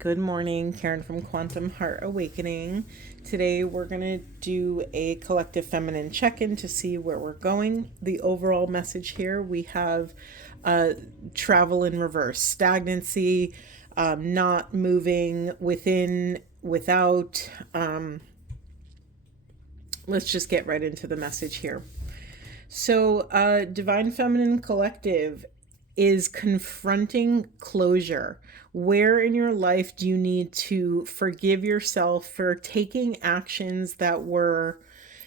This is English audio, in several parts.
Good morning, Karen from Quantum Heart Awakening. Today we're going to do a collective feminine check-in to see where we're going. The overall message here, we have travel in reverse, stagnancy, not moving within, without. Let's just get right into the message here. So, Divine Feminine Collective is confronting closure. Where in your life do you need to forgive yourself for taking actions that were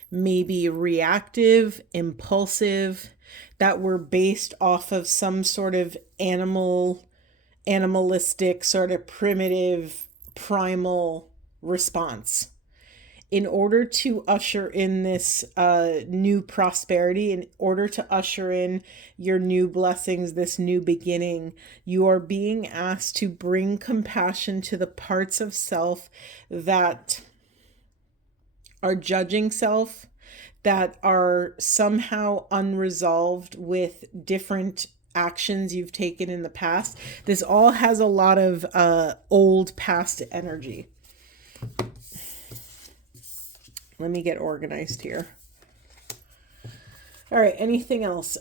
maybe reactive, impulsive, that were based off of some sort of animalistic, sort of primitive, primal response? In order to usher in this new prosperity, in order to usher in your new blessings, this new beginning, you are being asked to bring compassion to the parts of self that are judging self, that are somehow unresolved with different actions you've taken in the past. This all has a lot of old past energy. Let me get organized here. All right, anything else?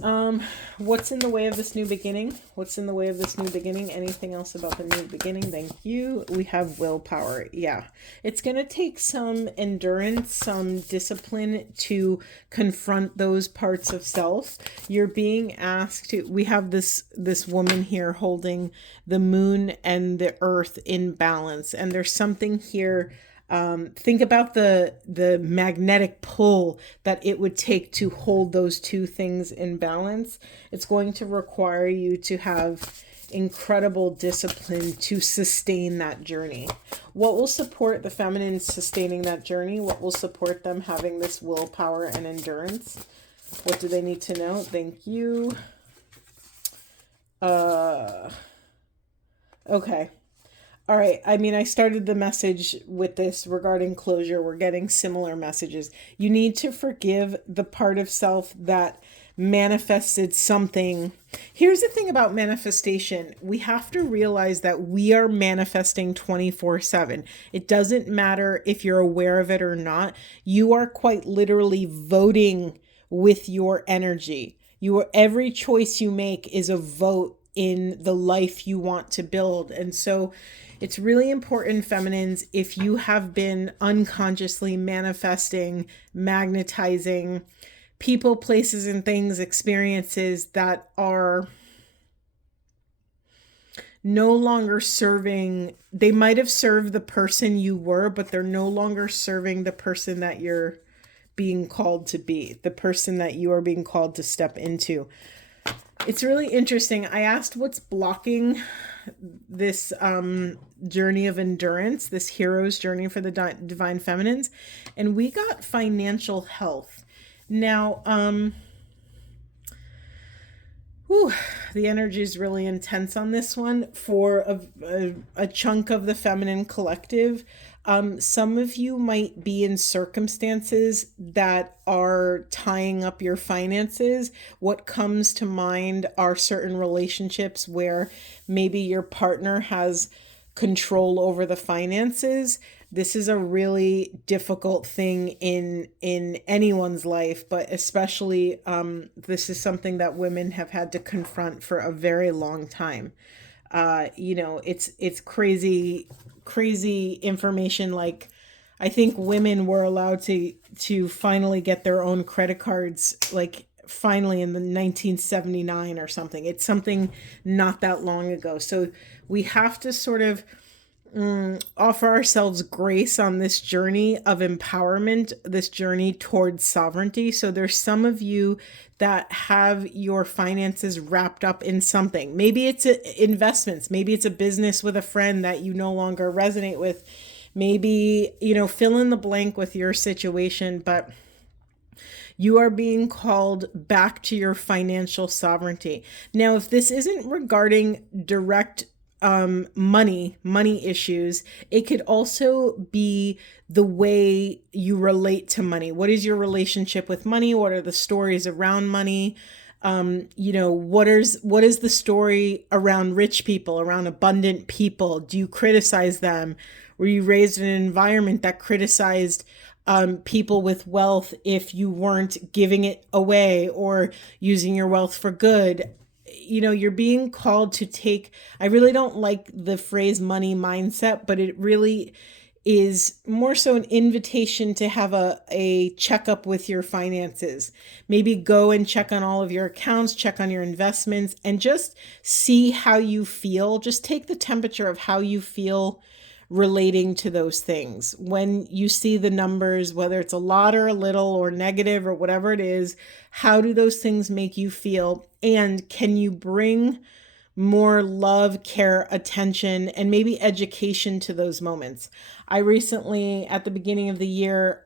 What's in the way of this new beginning? What's in the way of this new beginning? Anything else about the new beginning? Thank you. We have willpower. Yeah. It's going to take some endurance, some discipline to confront those parts of self. You're being asked to, we have this woman here holding the moon and the earth in balance. And there's something here. Think about the magnetic pull that it would take to hold those two things in balance. It's going to require you to have incredible discipline to sustain that journey. What will support the feminine sustaining that journey? What will support them having this willpower and endurance? What do they need to know? Thank you. Okay. All right. I mean, I started the message with this regarding closure. We're getting similar messages. You need to forgive the part of self that manifested something. Here's the thing about manifestation. We have to realize that we are manifesting 24/7. It doesn't matter if you're aware of it or not. You are quite literally voting with your energy. Every choice you make is a vote in the life you want to build. And so it's really important, feminines, if you have been unconsciously manifesting, magnetizing people, places, and things, experiences that are no longer serving, they might have served the person you were, but they're no longer serving the person that you're being called to be, the person that you are being called to step into. It's really interesting. I asked what's blocking this journey of endurance, this hero's journey for the divine feminines, and we got financial health. Now, the energy is really intense on this one for a chunk of the feminine collective. Some of you might be in circumstances that are tying up your finances. What comes to mind are certain relationships where maybe your partner has control over the finances. This is a really difficult thing in anyone's life, but especially this is something that women have had to confront for a very long time. It's crazy information. Like, I think women were allowed to finally get their own credit cards, like finally in the 1979 or something. It's something not that long ago. So we have to sort of offer ourselves grace on this journey of empowerment, this journey towards sovereignty. So there's some of you that have your finances wrapped up in something. Maybe it's investments. Maybe it's a business with a friend that you no longer resonate with. Maybe, fill in the blank with your situation, but you are being called back to your financial sovereignty. Now, if this isn't regarding direct money issues, it could also be the way you relate to money. What is your relationship with money? What are the stories around money? What is the story around rich people, around abundant people? Do you criticize them? Were you raised in an environment that criticized people with wealth if you weren't giving it away or using your wealth for good? You're being called to take, I really don't like the phrase money mindset, but it really is more so an invitation to have a checkup with your finances. Maybe go and check on all of your accounts, check on your investments, and just see how you feel. Just take the temperature of how you feel relating to those things. When you see the numbers, whether it's a lot or a little or negative or whatever it is, how do those things make you feel? And can you bring more love, care, attention, and maybe education to those moments? I recently, at the beginning of the year,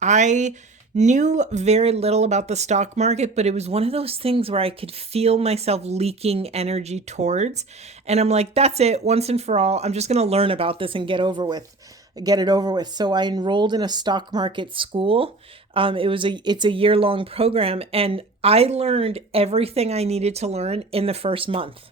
I knew very little about the stock market, but it was one of those things where I could feel myself leaking energy towards. And I'm like, that's it, once and for all. I'm just going to learn about this and get it over with. So I enrolled in a stock market school. It's a year-long program, and I learned everything I needed to learn in the first month.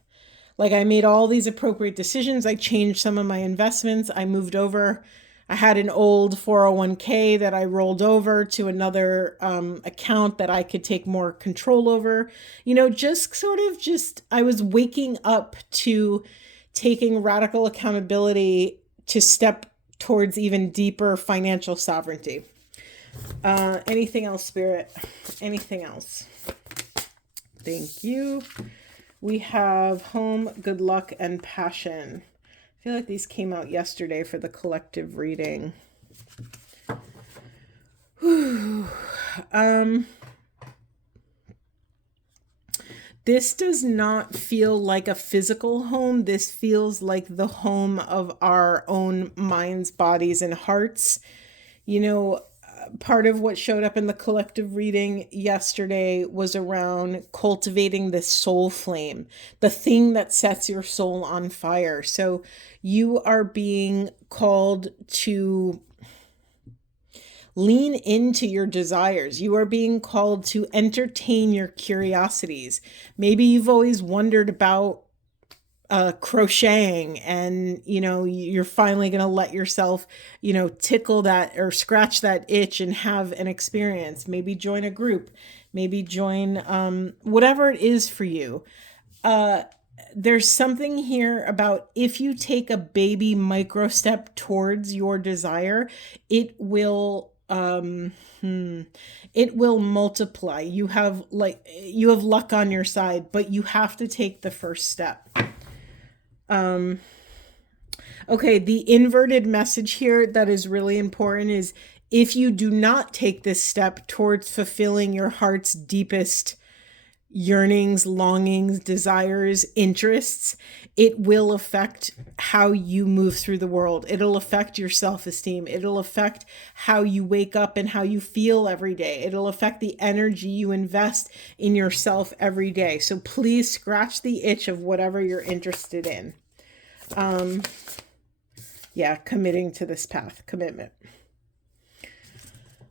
Like, I made all these appropriate decisions. I changed some of my investments. I moved over. I had an old 401k that I rolled over to another account that I could take more control over. I was waking up to taking radical accountability to step towards even deeper financial sovereignty. Anything else, Spirit? Anything else? Thank you. We have home, good luck, and passion. I feel like these came out yesterday for the collective reading. This does not feel like a physical home. This feels like the home of our own minds, bodies, and hearts. Part of what showed up in the collective reading yesterday was around cultivating this soul flame, the thing that sets your soul on fire. So you are being called to lean into your desires. You are being called to entertain your curiosities. Maybe you've always wondered about crocheting, and you're finally going to let yourself tickle that or scratch that itch and have an experience. Maybe join a group, maybe join whatever it is for you. There's something here about if you take a baby micro step towards your desire, it will multiply. You have luck on your side, but you have to take the first step. Okay, the inverted message here that is really important is if you do not take this step towards fulfilling your heart's deepest yearnings, longings, desires, interests, it will affect how you move through the world. It'll affect your self-esteem. It'll affect how you wake up and how you feel every day. It'll affect the energy you invest in yourself every day. So please scratch the itch of whatever you're interested in. Committing to this path, commitment.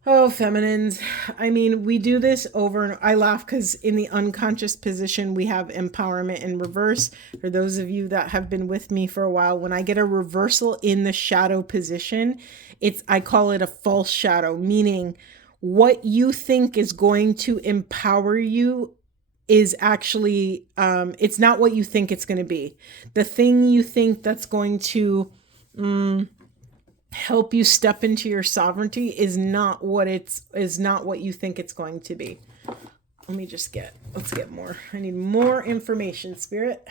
Oh, feminines. I mean, we do this over and I laugh because in the unconscious position, we have empowerment in reverse. For those of you that have been with me for a while, when I get a reversal in the shadow position, I call it a false shadow, meaning what you think is going to empower you is actually, it's not what you think it's going to be. The thing you think that's going to help you step into your sovereignty is not what you think it's going to be. Let's get more. I need more information, Spirit.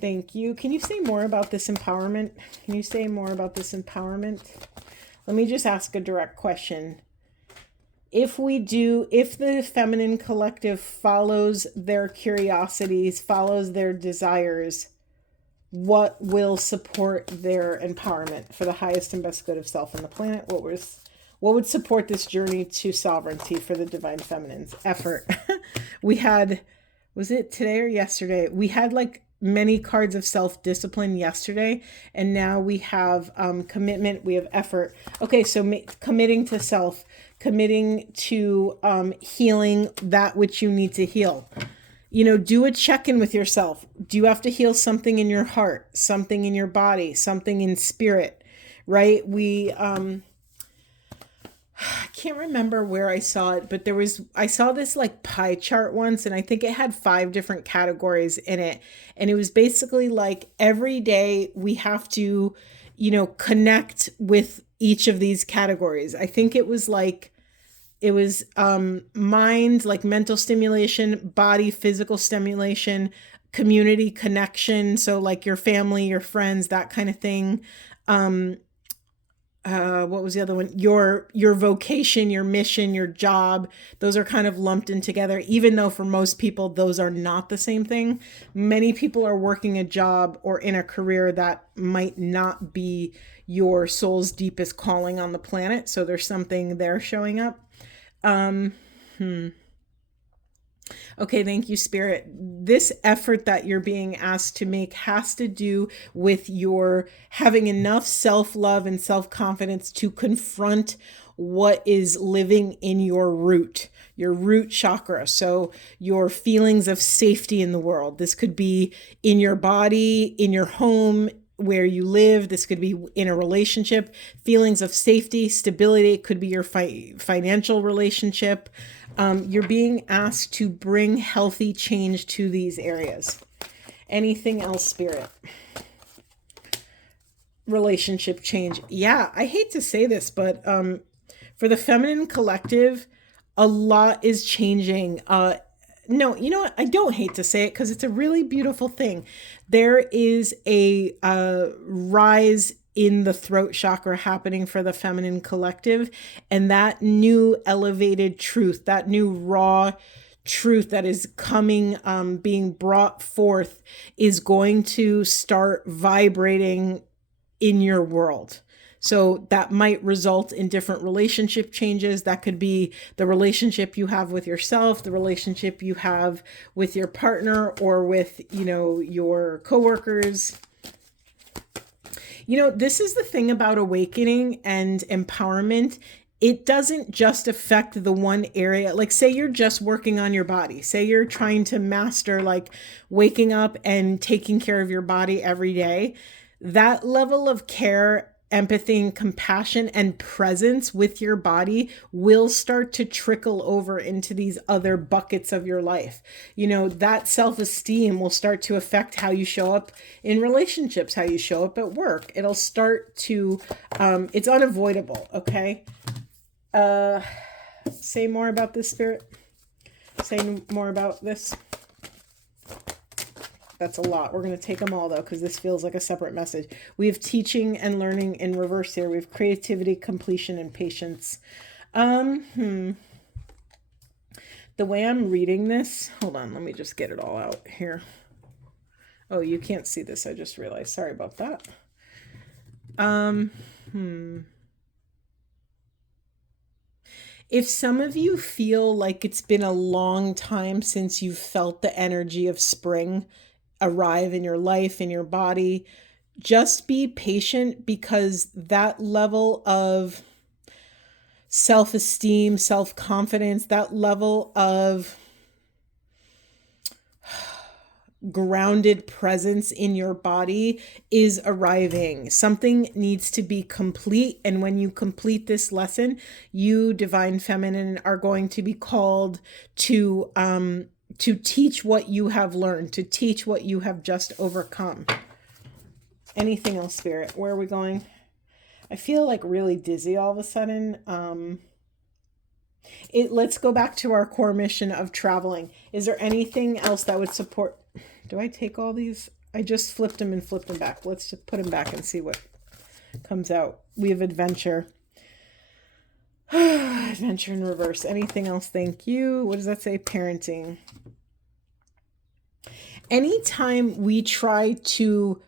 Thank you. Can you say more about this empowerment? Let me just ask a direct question. If the feminine collective follows their curiosities, follows their desires, what will support their empowerment for the highest and best good of self and the planet? What would support this journey to sovereignty for the divine feminines? Effort. We had, was it today or yesterday? We had like many cards of self-discipline yesterday, and now we have commitment, we have effort. Okay, so committing to self, committing to healing that which you need to heal. Do a check-in with yourself. Do you have to heal something in your heart, something in your body, something in spirit, right? I can't remember where I saw it, but I saw this like pie chart once, and I think it had 5 different categories in it. And it was basically like every day we have to, connect with each of these categories. I think it was mind, like mental stimulation, body, physical stimulation, community connection. So like your family, your friends, that kind of thing. What was the other one? Your vocation, your mission, your job. Those are kind of lumped in together, even though for most people, those are not the same thing. Many people are working a job or in a career that might not be your soul's deepest calling on the planet. So there's something there showing up. Okay, thank you, Spirit. This effort that you're being asked to make has to do with your having enough self-love and self-confidence to confront what is living in your root chakra. So your feelings of safety in the world. This could be in your body, in your home, where you live. This could be in a relationship, feelings of safety, stability. It could be your financial relationship. You're being asked to bring healthy change to these areas. Anything else, Spirit? Relationship change. Yeah, I hate to say this, but for the feminine collective, a lot is changing. No, you know what? I don't hate to say it because it's a really beautiful thing. There is a rise in the throat chakra happening for the feminine collective, and that new elevated truth, that new raw truth that is coming, being brought forth, is going to start vibrating in your world. So that might result in different relationship changes. That could be the relationship you have with yourself, the relationship you have with your partner, or with, your coworkers. This is the thing about awakening and empowerment. It doesn't just affect the one area. Like, say you're just working on your body. Say you're trying to master, like, waking up and taking care of your body every day. That level of care, empathy, and compassion and presence with your body will start to trickle over into these other buckets of your life. That self-esteem will start to affect how you show up in relationships, how you show up at work. It'll start to, it's unavoidable. Okay. Say more about this, Spirit. Say more about this. That's a lot. We're going to take them all, though, because this feels like a separate message. We have teaching and learning in reverse here. We have creativity, completion, and patience. The way I'm reading this, hold on, let me just get it all out here. Oh, you can't see this. I just realized. Sorry about that. If some of you feel like it's been a long time since you've felt the energy of spring arrive in your life, in your body, just be patient, because that level of self-esteem, self-confidence, that level of grounded presence in your body is arriving. Something needs to be complete. And when you complete this lesson, you, Divine Feminine, are going to be called to teach what you have learned, to teach what you have just overcome. Anything else, Spirit? Where are we going? I feel like really dizzy all of a sudden. Let's go back to our core mission of traveling. Is there anything else that would support? Do I take all these? I just flipped them and flipped them back. Let's just put them back and see what comes out. We have adventure. Adventure in reverse. Anything else? Thank you. What does that say? Parenting. Anytime we try to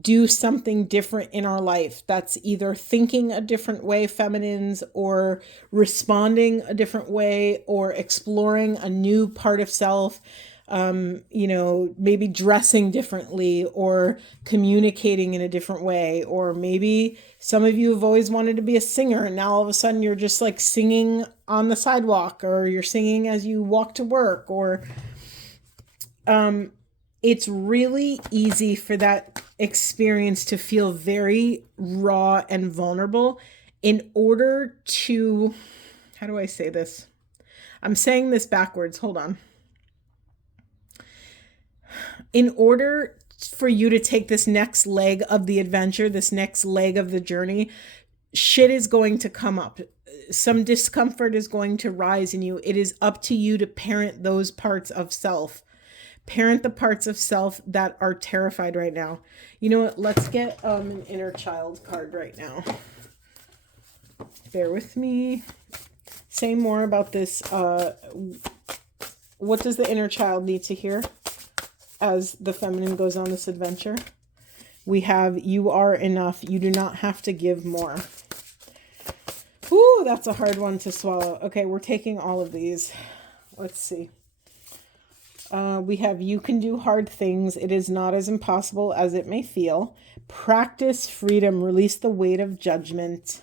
do something different in our life, that's either thinking a different way, feminines, or responding a different way, or exploring a new part of self, maybe dressing differently or communicating in a different way. Or maybe some of you have always wanted to be a singer and now all of a sudden you're just like singing on the sidewalk, or you're singing as you walk to work, or it's really easy for that experience to feel very raw and vulnerable in order to, how do I say this? I'm saying this backwards. Hold on. In order for you to take this next leg of the adventure, this next leg of the journey, shit is going to come up. Some discomfort is going to rise in you. It is up to you to parent those parts of self. Parent the parts of self that are terrified right now. You know what? Let's get an inner child card right now. Bear with me. Say more about this. What does the inner child need to hear as the feminine goes on this adventure? We have, you are enough. You do not have to give more. Ooh, that's a hard one to swallow. Okay, we're taking all of these. Let's see. We have, you can do hard things. It is not as impossible as it may feel. Practice freedom. Release the weight of judgment.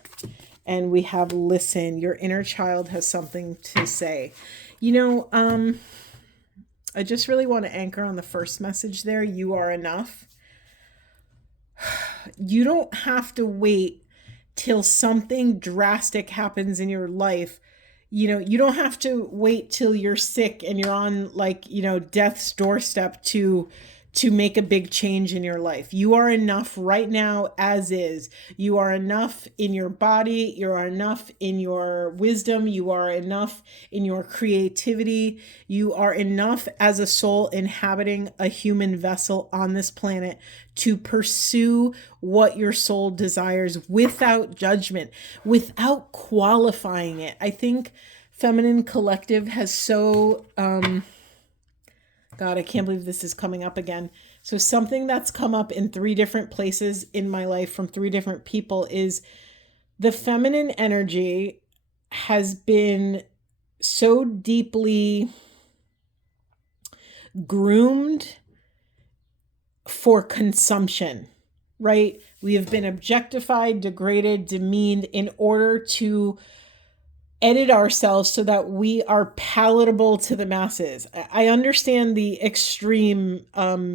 And we have, listen. Your inner child has something to say. I just really want to anchor on the first message there. You are enough. You don't have to wait till something drastic happens in your life. You don't have to wait till you're sick and you're on death's doorstep to make a big change in your life. You are enough right now as is. You are enough in your body. You are enough in your wisdom. You are enough in your creativity. You are enough as a soul inhabiting a human vessel on this planet to pursue what your soul desires without judgment, without qualifying it. I think Feminine Collective has so... God, I can't believe this is coming up again. So something that's come up in 3 different places in my life from 3 different people is the feminine energy has been so deeply groomed for consumption, right? We have been objectified, degraded, demeaned in order to edit ourselves so that we are palatable to the masses. I understand the extreme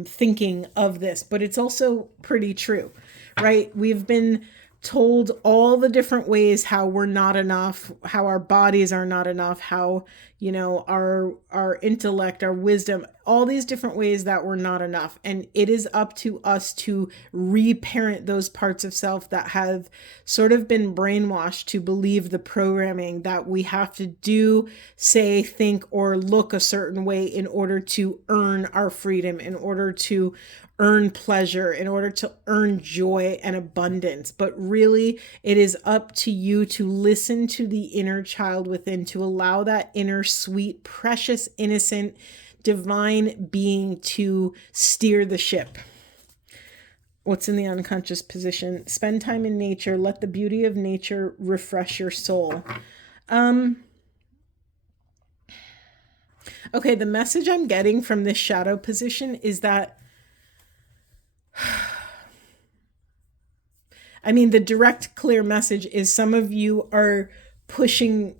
thinking of this, but it's also pretty true, right? We've been told all the different ways how we're not enough, how our bodies are not enough, how, our intellect, our wisdom, all these different ways that we're not enough. And it is up to us to reparent those parts of self that have sort of been brainwashed to believe the programming that we have to do, say, think, or look a certain way in order to earn our freedom, in order to earn pleasure, in order to earn joy and abundance. But really, it is up to you to listen to the inner child within, to allow that inner, sweet, precious, innocent, divine being to steer the ship. What's in the unconscious position? Spend time in nature. Let the beauty of nature refresh your soul. Okay, the message I'm getting from this shadow position is that the direct, clear message is some of you are pushing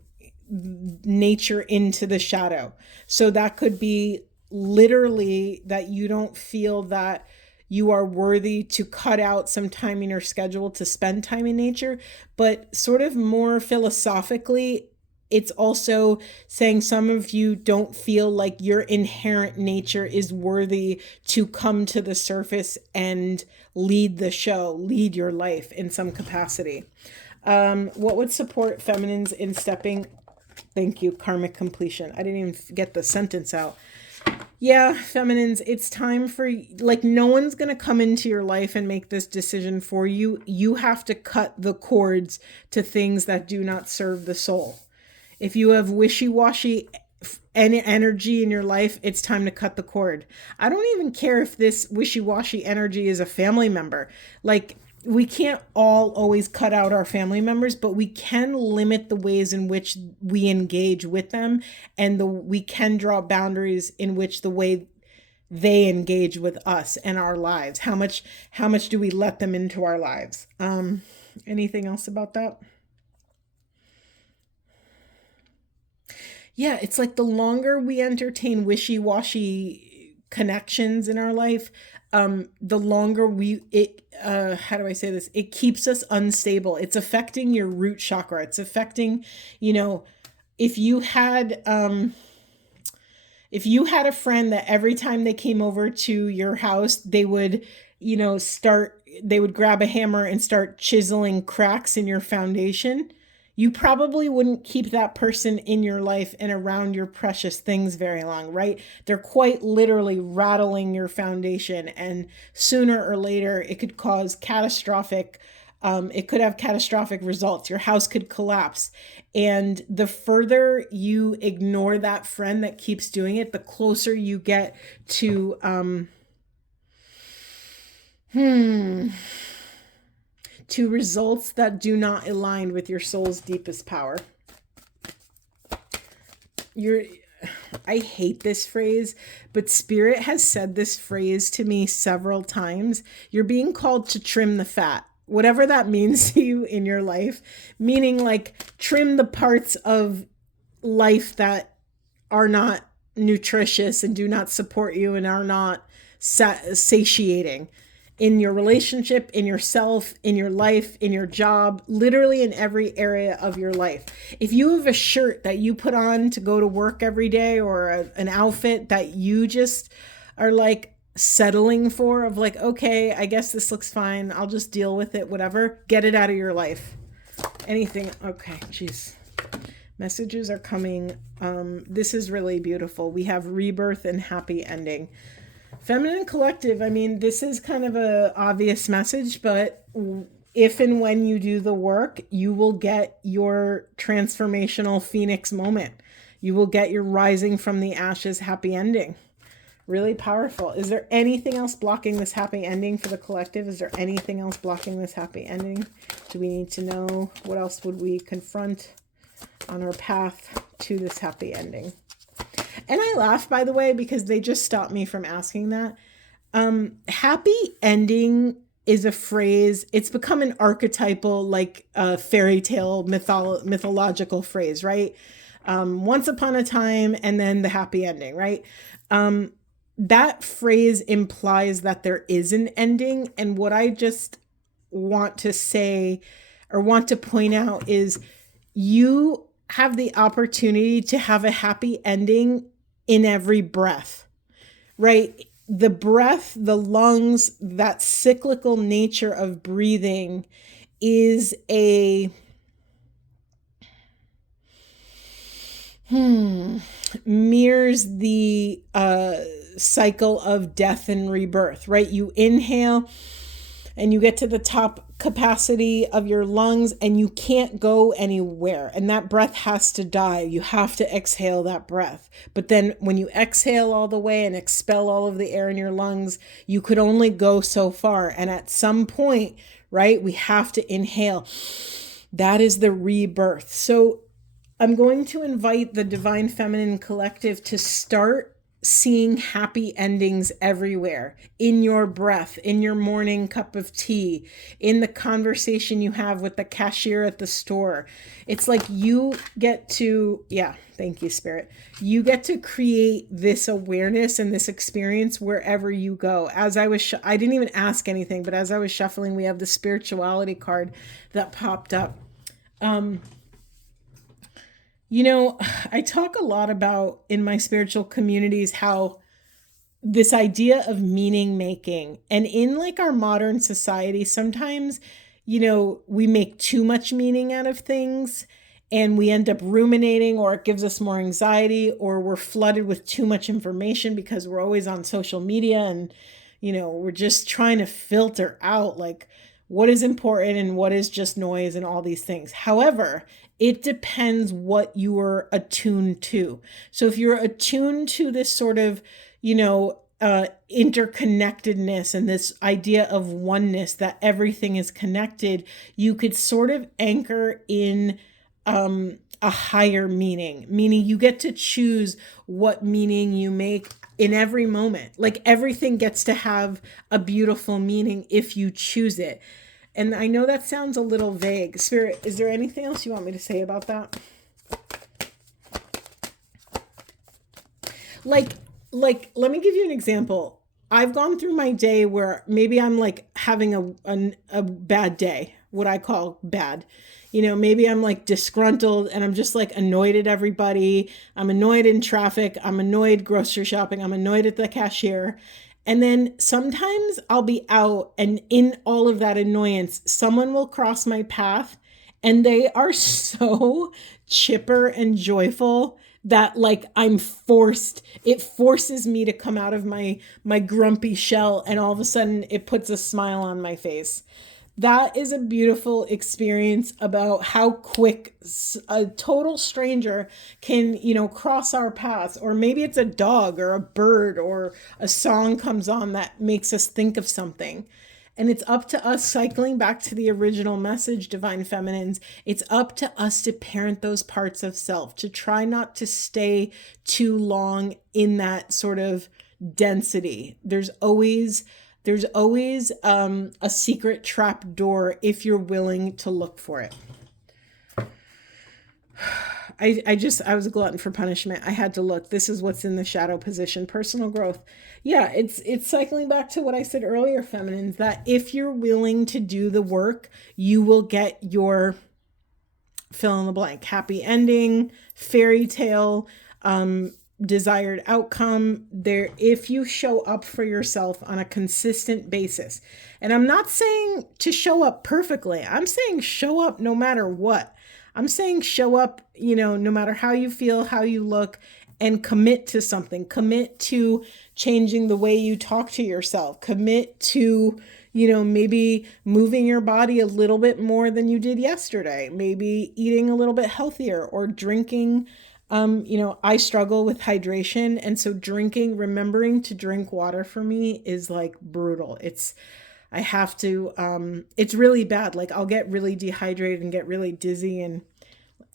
nature into the shadow. So that could be literally that you don't feel that you are worthy to cut out some time in your schedule to spend time in nature, but sort of more philosophically, it's also saying some of you don't feel like your inherent nature is worthy to come to the surface and lead the show, lead your life in some capacity. What would support feminines in stepping? Thank you, karmic completion. I didn't even get the sentence out. Yeah, feminines, it's time for, no one's going to come into your life and make this decision for you. You have to cut the cords to things that do not serve the soul. If you have wishy-washy energy in your life, it's time to cut the cord. I don't even care if this wishy-washy energy is a family member. we can't all always cut out our family members, but we can limit the ways in which we engage with them, and we can draw boundaries in which the way they engage with us and our lives. How much do we let them into our lives? Anything else about that? Yeah, it's like the longer we entertain wishy-washy connections in our life, the longer how do I say this? It keeps us unstable. It's affecting your root chakra. It's affecting, you know, if you had a friend that every time they came over to your house, they would, they would grab a hammer and start chiseling cracks in your foundation, you probably wouldn't keep that person in your life and around your precious things very long, right? They're quite literally rattling your foundation, and sooner or later it could cause it could have catastrophic results. Your house could collapse. And the further you ignore that friend that keeps doing it, the closer you get to, to results that do not align with your soul's deepest power. I hate this phrase, but Spirit has said this phrase to me several times. You're being called to trim the fat, whatever that means to you in your life, meaning like trim the parts of life that are not nutritious and do not support you and are not satiating. In your relationship, in yourself, in your life, in your job, literally in every area of your life. If you have a shirt that you put on to go to work every day, or an outfit that you just are like settling for, of like, okay, I guess this looks fine, I'll just deal with it, whatever, get it out of your life. Anything, okay, geez. Messages are coming. This is really beautiful. We have rebirth and happy ending. Feminine Collective, I mean, this is kind of a obvious message, but if and when you do the work, you will get your transformational phoenix moment. You will get your rising from the ashes happy ending. Really powerful. Is there anything else blocking this happy ending for the collective? Is there anything else blocking this happy ending? Do we need to know? What else would we confront on our path to this happy ending? And I laugh, by the way, because they just stopped me from asking that. Happy ending is a phrase. It's become an archetypal, like a fairy tale mythological phrase, right? Once upon a time, and then the happy ending, right? That phrase implies that there is an ending. And what I just want to say, or want to point out, is you have the opportunity to have a happy ending in every breath, right? The breath, the lungs, that cyclical nature of breathing is mirrors the cycle of death and rebirth, right? You inhale and you get to the top capacity of your lungs and you can't go anywhere. And that breath has to die. You have to exhale that breath. But then when you exhale all the way and expel all of the air in your lungs, you could only go so far. And at some point, right, we have to inhale. That is the rebirth. So I'm going to invite the Divine Feminine Collective to start seeing happy endings everywhere, in your breath, in your morning cup of tea, in the conversation you have with the cashier at the store. It's like you get to, thank you, Spirit. You get to create this awareness and this experience wherever you go. As I was, I didn't even ask anything, but as I was shuffling, we have the spirituality card that popped up. I talk a lot about in my spiritual communities how this idea of meaning making, and in like our modern society, sometimes, we make too much meaning out of things and we end up ruminating, or it gives us more anxiety, or we're flooded with too much information because we're always on social media and, we're just trying to filter out like what is important and what is just noise and all these things. However, it depends what you are attuned to. So if you're attuned to this sort of, interconnectedness and this idea of oneness, that everything is connected, you could sort of anchor in a higher meaning you get to choose what meaning you make in every moment. Like everything gets to have a beautiful meaning if you choose it. And I know that sounds a little vague. Spirit, is there anything else you want me to say about that? Like, let me give you an example. I've gone through my day where maybe I'm like having a bad day, what I call bad. Maybe I'm like disgruntled and I'm just like annoyed at everybody. I'm annoyed in traffic. I'm annoyed grocery shopping. I'm annoyed at the cashier. And then sometimes I'll be out, and in all of that annoyance, someone will cross my path and they are so chipper and joyful that like it forces me to come out of my grumpy shell, and all of a sudden it puts a smile on my face. That is a beautiful experience about how quick a total stranger can, cross our paths. Or maybe it's a dog or a bird or a song comes on that makes us think of something. And it's up to us, cycling back to the original message, Divine Feminines, it's up to us to parent those parts of self, to try not to stay too long in that sort of density. There's always a secret trap door if you're willing to look for it. I was a glutton for punishment. I had to look. This is what's in the shadow position. Personal growth. Yeah, it's cycling back to what I said earlier, feminines, that if you're willing to do the work, you will get your fill in the blank, happy ending, fairy tale, desired outcome there, if you show up for yourself on a consistent basis. And I'm not saying to show up perfectly. I'm saying show up no matter what. I'm saying show up, no matter how you feel, how you look, and commit to something. Commit to changing the way you talk to yourself. Commit to, maybe moving your body a little bit more than you did yesterday. Maybe eating a little bit healthier, or drinking. I struggle with hydration. And so remembering to drink water for me is like brutal. I have to, it's really bad. Like I'll get really dehydrated and get really dizzy. And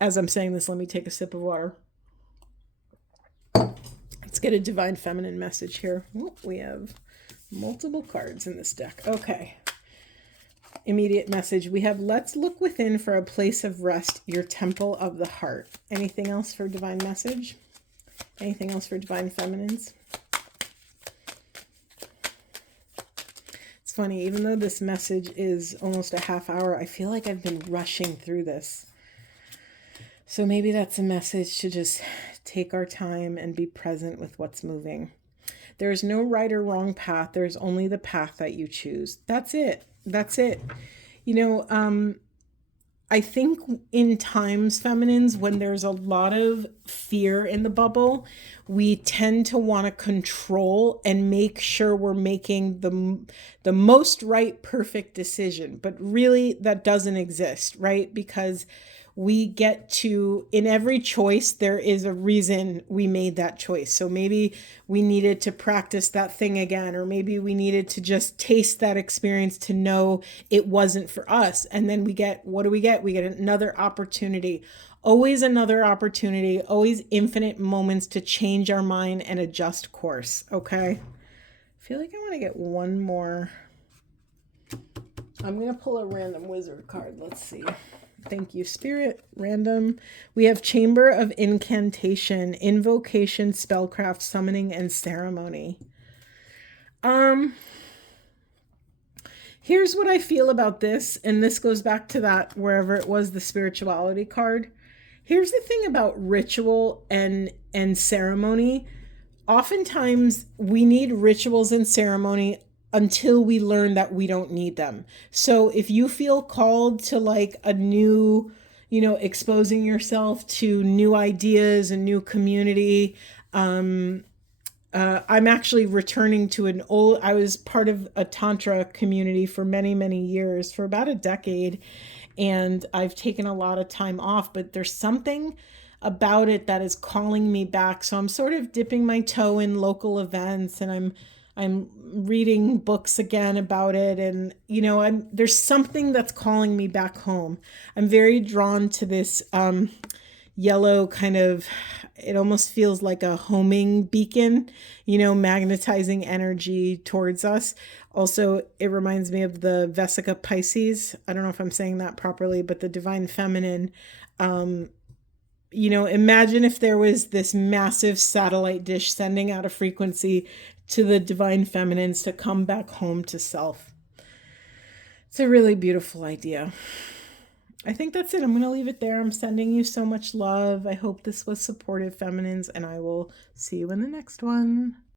as I'm saying this, let me take a sip of water. Let's get a Divine Feminine message here. Oh, we have multiple cards in this deck. Okay. Immediate message. We have, let's look within for a place of rest, your temple of the heart. Anything else for divine message? Anything else for Divine Feminines? It's funny, even though this message is almost a half hour, I feel like I've been rushing through this. So maybe that's a message to just take our time and be present with what's moving. There's no right or wrong path. There's only the path that you choose. That's it. That's it. I think in times, feminines, when there's a lot of fear in the bubble, we tend to want to control and make sure we're making the most right, perfect decision. But really, that doesn't exist, right? Because we get to, in every choice, there is a reason we made that choice. So maybe we needed to practice that thing again, or maybe we needed to just taste that experience to know it wasn't for us. And then what do we get? We get another opportunity. Always another opportunity, always infinite moments to change our mind and adjust course. Okay. I feel like I want to get one more. I'm going to pull a random wizard card. Let's see. Thank you, Spirit. Random. We have Chamber of Incantation, Invocation, Spellcraft, Summoning, and Ceremony. Here's what I feel about this, and this goes back to that, wherever it was, the spirituality card. Here's the thing about ritual and ceremony. Oftentimes, we need rituals and ceremony until we learn that we don't need them. So if you feel called to like a new, exposing yourself to new ideas and new community, I'm actually returning to I was part of a Tantra community for many, many years, for about a decade. And I've taken a lot of time off, but there's something about it that is calling me back. So I'm sort of dipping my toe in local events, and I'm reading books again about it, and there's something that's calling me back home. I'm very drawn to this yellow kind of, it almost feels like a homing beacon, magnetizing energy towards us. Also, it reminds me of the Vesica Pisces. I don't know if I'm saying that properly, but the divine feminine. Imagine if there was this massive satellite dish sending out a frequency to the divine feminines to come back home to self. It's a really beautiful idea. I think that's it. I'm going to leave it there. I'm sending you so much love. I hope this was supportive, feminines, and I will see you in the next one.